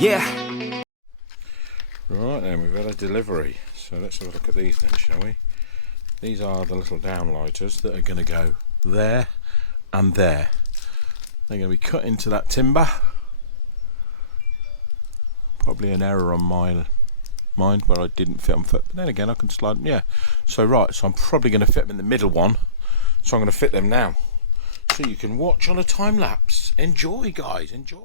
Yeah. Right then, we've had a delivery. So let's have a look at these then, shall we? These are the little downlighters that are going to go there and there. They're going to be cut into that timber. Probably an error on my mind where I didn't fit them, but then again I can slide them, yeah. So right, so I'm probably going to fit them in the middle one. So I'm going to fit them now. So you can watch on a time lapse. Enjoy, guys, enjoy.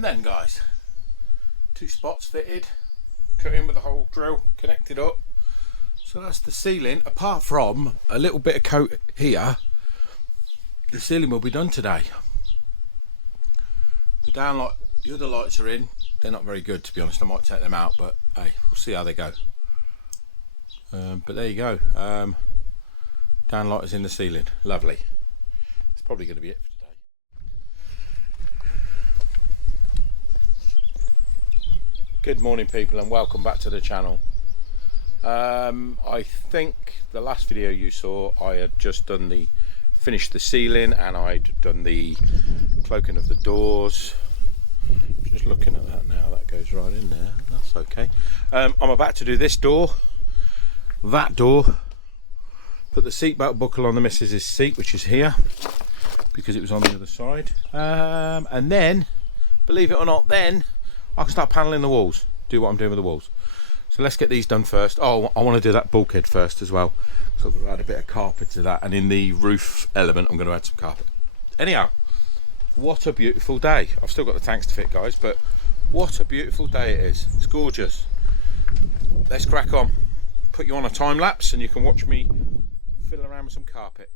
Then guys, 2 spots fitted, cut in with the whole drill, connected up. So that's the ceiling. Apart from a little bit of coat here, the ceiling will be done today. The downlight, the other lights are in. They're not very good, to be honest. I might take them out, but hey, we'll see how they go. But there you go. Downlighters in the ceiling. Lovely. That's probably going to be it for today. Good morning, people, and welcome back to the channel. I think the last video you saw, I had just finished the ceiling, and I'd done the cloaking of the doors. Just looking at that now, that goes right in there. That's okay. I'm about to do this door, that door, put the seatbelt buckle on the missus's seat, which is here because it was on the other side, and then, believe it or not, then I can start paneling the walls, do what I'm doing with the walls. So let's get these done first. Oh, I want to do that bulkhead first as well. So I'm going to add a bit of carpet to that, and in the roof element I'm going to add some carpet. Anyhow, what a beautiful day. I've still got the tanks to fit, guys, but what a beautiful day it is. It's gorgeous. Let's crack on. Put you on a time lapse and you can watch me fiddle around with some carpet.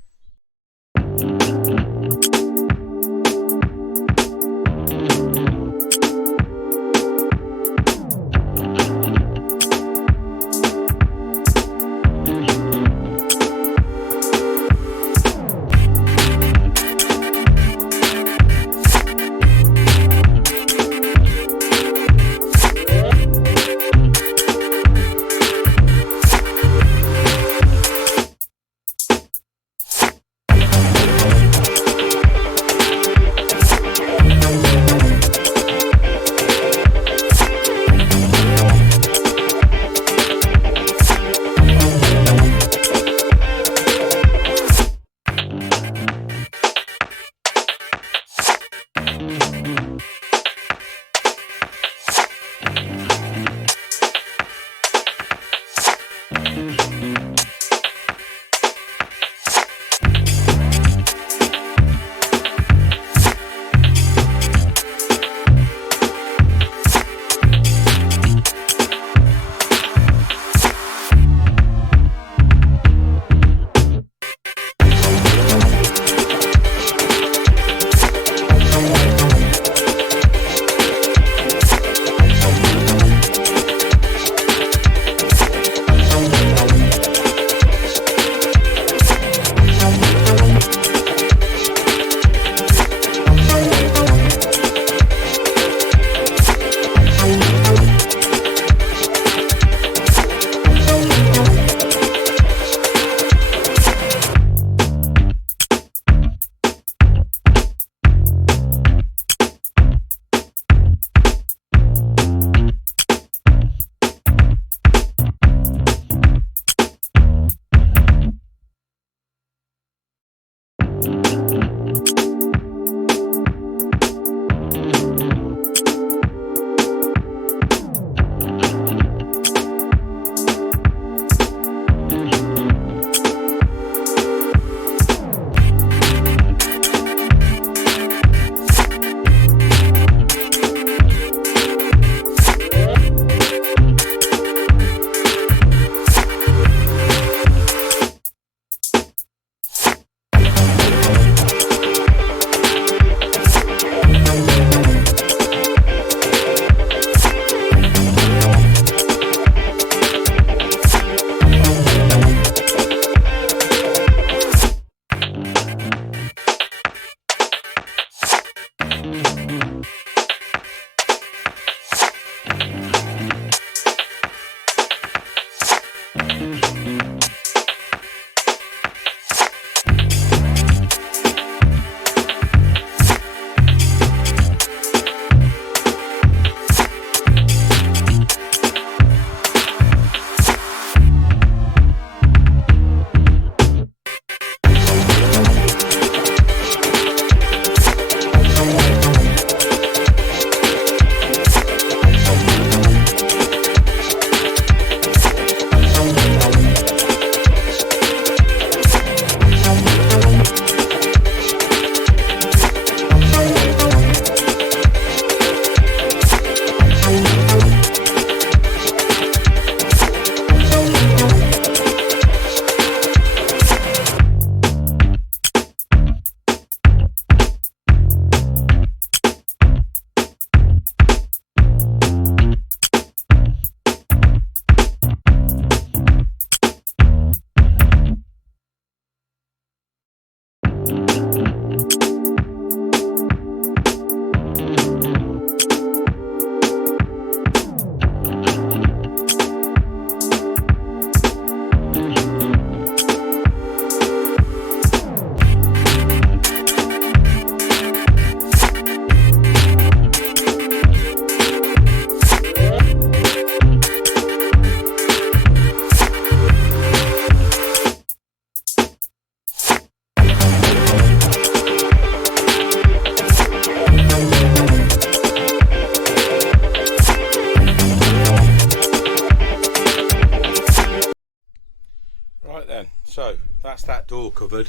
door covered.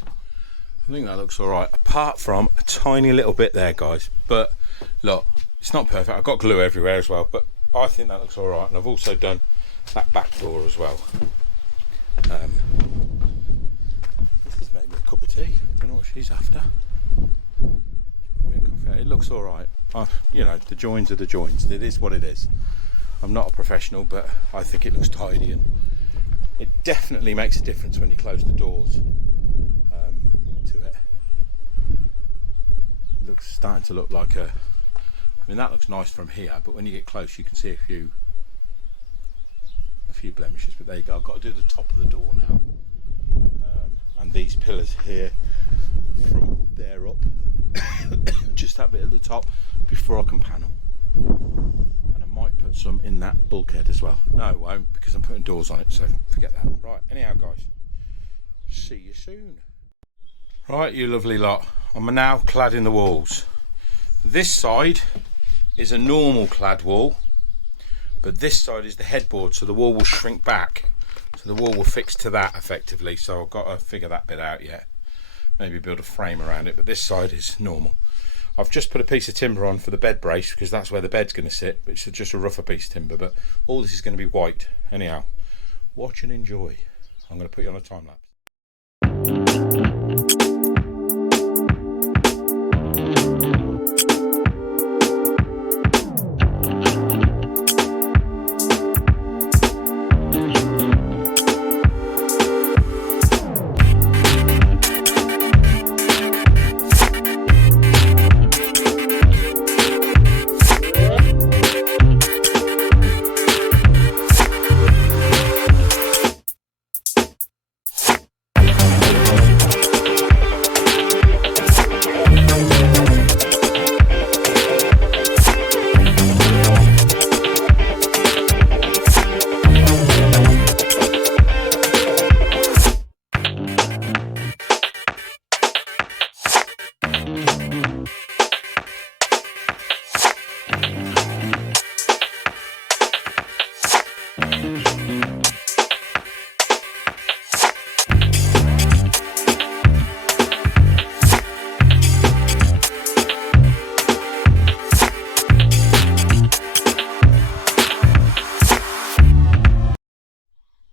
I think that looks all right, apart from a tiny little bit there, guys. But look, it's not perfect. I've got glue everywhere as well, but I think that looks all right. And I've also done that back door as well. This has made me a cup of tea. I don't know what she's after. It looks all right. You know, the joins are the joins. It is what it is. I'm not a professional, but I think it looks tidy, and it definitely makes a difference when you close the doors to it. It looks starting to look like a. I mean, that looks nice from here, but when you get close, you can see a few blemishes. But there you go. I've got to do the top of the door now, and these pillars here from there up, just that bit at the top before I can panel. And I might put some in that bulkhead as well. No, I won't, because I'm putting doors on it, so forget that. Right, anyhow, guys, see you soon. Right, you lovely lot, I'm now cladding the walls. This side is a normal clad wall, but this side is the headboard, so the wall will shrink back, so the wall will fix to that effectively. So I've got to figure that bit out yet, maybe build a frame around it, but this side is normal. I've just put a piece of timber on for the bed brace, because that's where the bed's going to sit. It's just a rougher piece of timber, but all this is going to be white. Anyhow, watch and enjoy. I'm going to put you on a time lapse.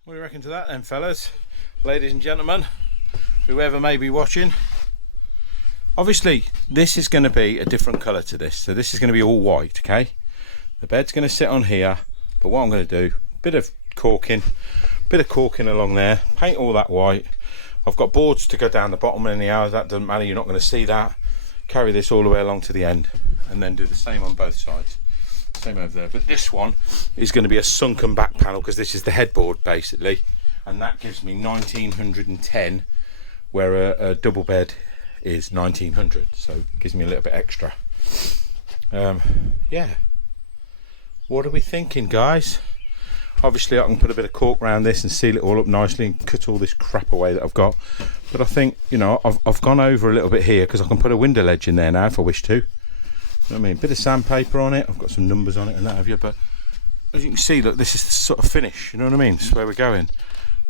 What do you reckon to that then, fellas, ladies and gentlemen, whoever may be watching? Obviously this is going to be a different colour to this, so this is going to be all white, okay? The bed's going to sit on here, but what I'm going to do, bit of corking along there, paint all that white. I've got boards to go down the bottom anyhow, that doesn't matter, you're not going to see that. Carry this all the way along to the end, and then do the same on both sides. Same over there, but this one is going to be a sunken back panel, because this is the headboard basically, and that gives me 1910, where a double bed is 1900, so it gives me a little bit extra. Yeah, what are we thinking, guys? Obviously I can put a bit of cork around this and seal it all up nicely and cut all this crap away that I've got, but I think, you know, I've gone over a little bit here, because I can put a window ledge in there now if I wish to. You know what I mean? Bit of sandpaper on it, I've got some numbers on it and that have you, but as you can see, look, this is the sort of finish, you know what I mean? This is where we're going.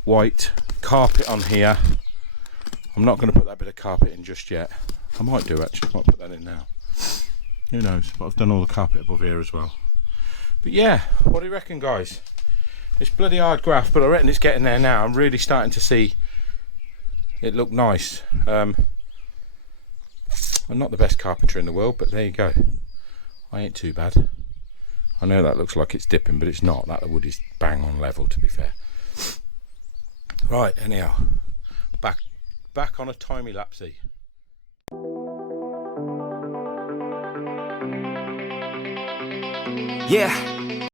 White carpet on here. I'm not going to put that bit of carpet in just yet. I might do actually, I might put that in now. Who knows, but I've done all the carpet above here as well. But yeah, what do you reckon, guys? It's bloody hard graft, but I reckon it's getting there now. I'm really starting to see it look nice. I'm not the best carpenter in the world, but there you go. I ain't too bad. I know that looks like it's dipping, but it's not. That wood is bang on level, to be fair. Right, anyhow, back on a timey lapsey. Yeah.